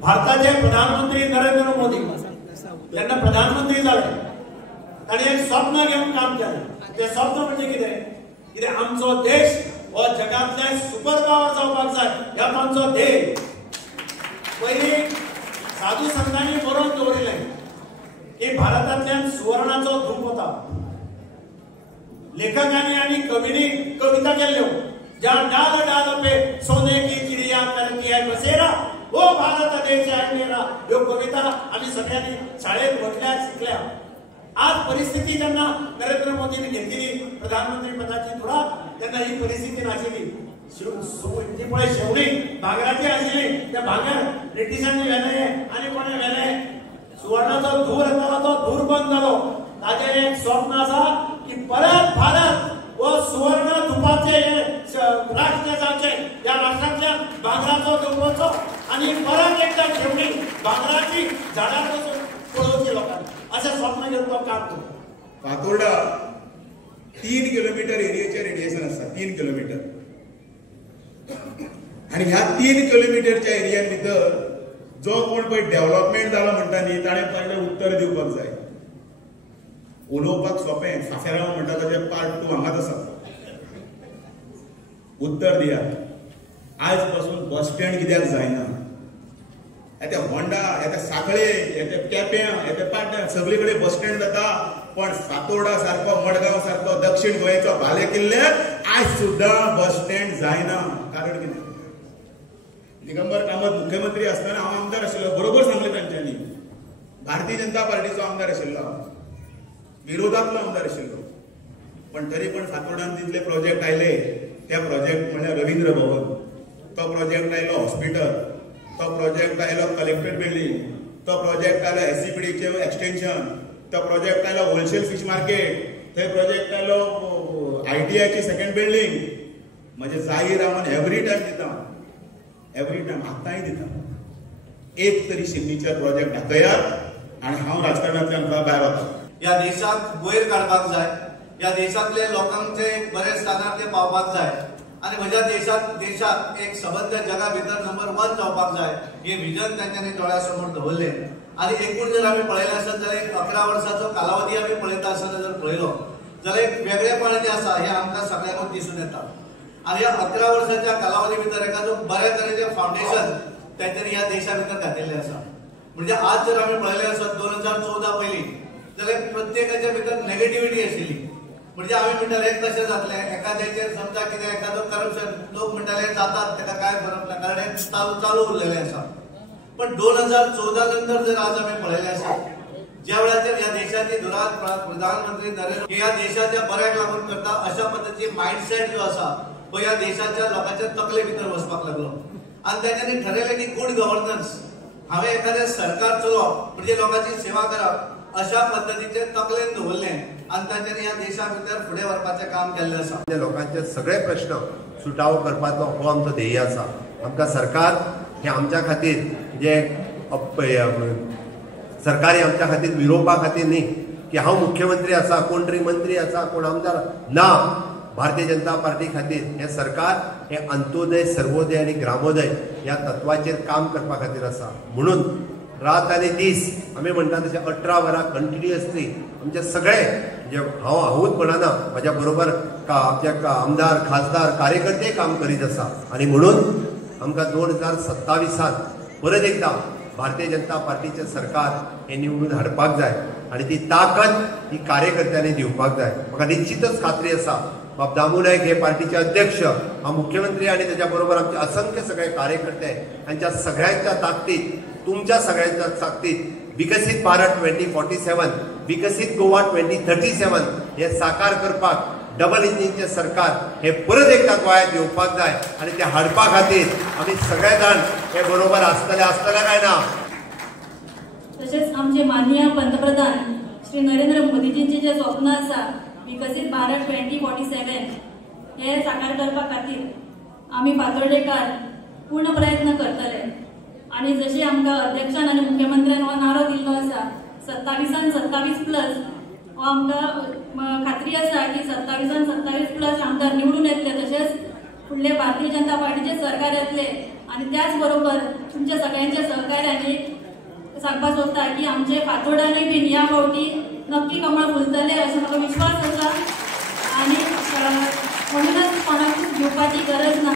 भारताचे प्रधानमंत्री नरेंद्र मोदी त्यांना प्रधानमंत्री झाले ताणी एक स्वप्न घेऊन काम केलं. ते स्वप्न म्हणजे कितें आमचो देश हो जगातल्या सुपर पावर जावपाक जाय ह्या आमचो ध्येय. पयलीं साधू संतांनी बरोवन दवरिल्लें की भारतांतल्यान सुवर्णाचो धूप वता. लेखकांनी आनी कवींनी कविता केल्ल्यो ज्या डाल डाल पे सोने की चिड़िया करती है बसेरा वो भारत देश है मेरा. ह्यो कविता आम्ही सगळ्यांनी शाळेत म्हटल्या शिकल्या. आज परिस्थिती जेन्ना नरेंद्र मोदींनी घेतली प्रधानमंत्री पदाची धुरा तेन्ना ही परिस्थिती नाशिल्ली. ती पळय शेवणी भांगराची आशिल्ली. त्या भांगर ब्रिटिशांनी व्हेले आनी कोणे व्हेले. सुवर्णाचो धूर येतालो तो धूर बंद जालो. ताजेर एक स्वप्न आसा की परत भारत व सुवर्ण धुपाचे राष्ट्र जावचे. या राष्ट्रातल्या भांगराचो धुपाचो आणि परत एकदा शेवणी भांगराची झाडां पळोवची लोकांनी अशें स्वप्न घेवन तो काम करता. फातोर्डा 3 किलोमीटर एरियाचे रेडिएशन आसा. 3 किलोमीटर आणि ह्या 3 किलोमीटरच्या एरियान भितर जो कोण पळय डेव्हलपमेंट जालो म्हणटा न्ही ताणें पयलें उत्तर दिवपाक जाय. उलोवपाक सोंपें साफेराव म्हणटा ताचें पार्ट 2 हांगाच आसा. उत्तर दियात. आज पासून बस स्टँड कित्याक जायना. येते होंडा येते सांखळे येते केप्यां येते पाड्यां सगळे कडेन बस स्टँड जाता. पण फातोर्डा सारको मडगांव सारको दक्षिण गोंयचो भाले किल्ल्यात आज सुद्दां बस स्टँड जायना. कारण कितें दिगंबर कामत मुख्यमंत्री आसतना हांव आमदार आशिल्लो. बरोबर सांगलें तांच्यांनी. भारतीय जनता पार्टीचो आमदार आशिल्लो. विरोधातलो आमदार आशिल्लो. पण तरी पण फातोर्डान जितले प्रोजेक्ट आयले त्या प्रोजेक्ट म्हळ्यार रवींद्र भवन. तो प्रोजेक्ट आयलो हॉस्पिटल. तो प्रोजेक्ट आयलो कलेक्टर बिल्डिंग. तो प्रोजेक्ट आयलो एससीपीडीचे एक्सटेंशन. तो प्रोजेक्ट आयलो होलसेल फिश मार्केट. थंय प्रोजेक्ट आयलो आयटीआयची सेकंड बिल्डिंग. म्हणजे जाहीर हांव एवरी टायम दिता. एवरी टायम आतांय दिता. एक तरी सिग्नेचर प्रोजेक्ट दाखयात आणि हांव राजकारणांतल्यान भायर वता. या देशाक वयर काडपाक जाय. या देशातले लोकांचे बरे स्थानार ते पावपाक जाय आणि म्हज्या देशात एक सबंद जगा भितर नंबर 1 जावपाक जाय हे विजन तांच्यांनी दोळ्या समोर दवरले. आणि एकूण जर आमी पळयलें आसत जाल्यार 11 वर्साचो कालावधी आमी पळयता आसतना जर पळयलो जाल्यार एक वेगळेपण जे आसा हे आमकां सगळ्यांक दिसून येता. आणि ह्या 11 वर्साच्या कालावधी भितर एखादो बऱ्या तरेचें फावंडेशन तांच्यांनी ह्या देशा भितर घातिल्लें आसा. म्हणजे आज जर आमी पळयलें आसत 2014 पयलीं जाल्यार प्रत्येकाच्या भितर नेगेटिव्हिटी आशिल्ली. म्हणजे आमी म्हणटाले कशें जातलें एखाद्याचेर समजा कितें एखादो करप्शन लोक म्हणटाले जातात ताका काय फरक ना कारण हें चालू उरलेलें आसा. पण 2014 नंतर जर आज आमी पळयलें आसत ज्या वेळाचेर ह्या देशाची धुरा प्रधानमंत्री नरेंद्र हे ह्या देशाच्या बऱ्याक लागून करता अशा पद्दतीची मायंडसेट जो आसा तो ह्या देशाच्या लोकांच्या तकले भितर वचपाक लागलो. आणि तांच्यांनी ठरयलें की गुड गव्हर्नन्स हांवें एखादें सरकार चलोवप म्हणजे लोकांची सेवा करप अशा पद्धतीचे तकलेन दवरलें आणि तांच्यांनी ह्या देशा भितर फुडें व्हरपाचें काम केल्लें आसा. लोकांचे सगळे प्रश्न सुटावो करपाचो हो आमचो ध्येय आसा. आमकां सरकार हे आमच्या खातीर जे सरकारी आमच्या खातीर विरोवपा खातीर न्ही की हांव मुख्यमंत्री आसा कोण तरी मंत्री आसा कोण आमदार ना. भारतीय जनता पार्टी खातीर हे सरकार हे अंत्योदय सर्वोदय आणि ग्रामोदय ह्या तत्वाचेर काम करपा खातीर आसा. म्हणून रात आनी दीस आमी म्हणटा तशें 18 वरां कंटिन्युअसली आमचे सगळे जे हांवूच म्हणना म्हाज्या बरोबर आमचे आमदार खासदार कार्यकर्ते काम करीत आसा. आणि म्हणून आमकां 2027 परत एकदा भारतीय जनता पार्टीचे सरकार हे निवडून हाडपाक जाय आणि ती ताकद ही कार्यकर्त्यांनी दिवपाक जाय. म्हाका निश्चितच खात्री आसा बाब दामू नायक हे पार्टीचे अध्यक्ष हा मुख्यमंत्री आणि त्याच्या बरोबर आमचे असंख्य सगळे कार्यकर्ते यांच्या सगळ्यांच्या ताकदीत तुमच्या सगळ्यांच्या ताकदीत विकसित भारत 2047 विकसित गोवा 2037 हे साकार करपाक डबल इंजिनचे सरकार हे परत एकदा गोंयांत येवपाक जाय आणि ते हाडपा खातीर आमी सगळे जाण हे बरोबर आसतले काय ना. तसेच आमचे माननीय पंतप्रधान श्री नरेंद्र मोदीजींचे जे स्वप्न आसा विकसित भारत 2047 हे साकार करपा खातीर आमी फातोर्डेकार पूर्ण प्रयत्न करतले. आणि जसे आमकां अध्यक्षान आणि मुख्यमंत्र्यान हो नारो दिल्लो आसा 27+, हो आमकां खात्री आसा की 27+, आमदार निवडून येतले. तशेंच फुडले भारतीय जनता पार्टीचे सरकार येतले आणि त्याचबरोबर तुमच्या सगळ्यांच्या सहकार्याने सांगपाक सोदता की आमचे फातोर्डानय बीन ह्या फावटी नक्की कमळ फुलतले अशें म्हाका विश्वास